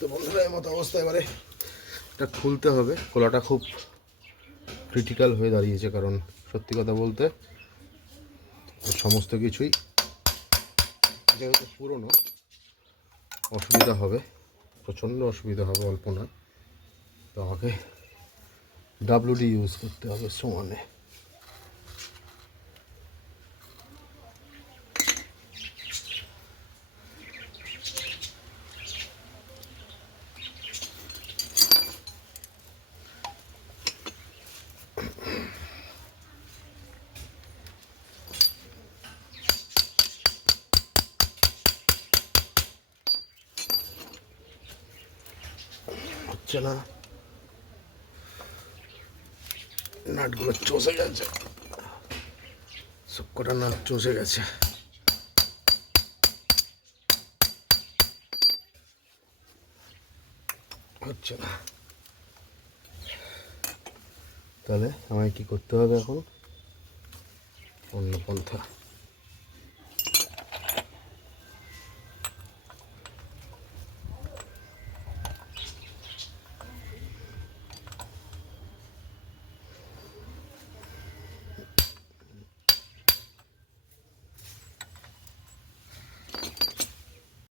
তো বন্ধুরা, এই মতো অবস্থা এবারে। এটা খুলতে হবে। খোলাটা খুব ক্রিটিক্যাল হয়ে দাঁড়িয়েছে, কারণ সত্যি কথা বলতে সমস্ত কিছুই যেহেতু পুরনো, অসুবিধা হবে। প্রচণ্ড অসুবিধা হবে, অল্প না। তো আমাকে ডাব্লুডি ইউজ করতে হবে সমানে। হচ্ছে না। নাটগুলো চষে গেছে। সবকটা নাট চষে গেছে। হচ্ছে না। তাহলে আমায় কি করতে হবে এখন? অন্য পন্থা।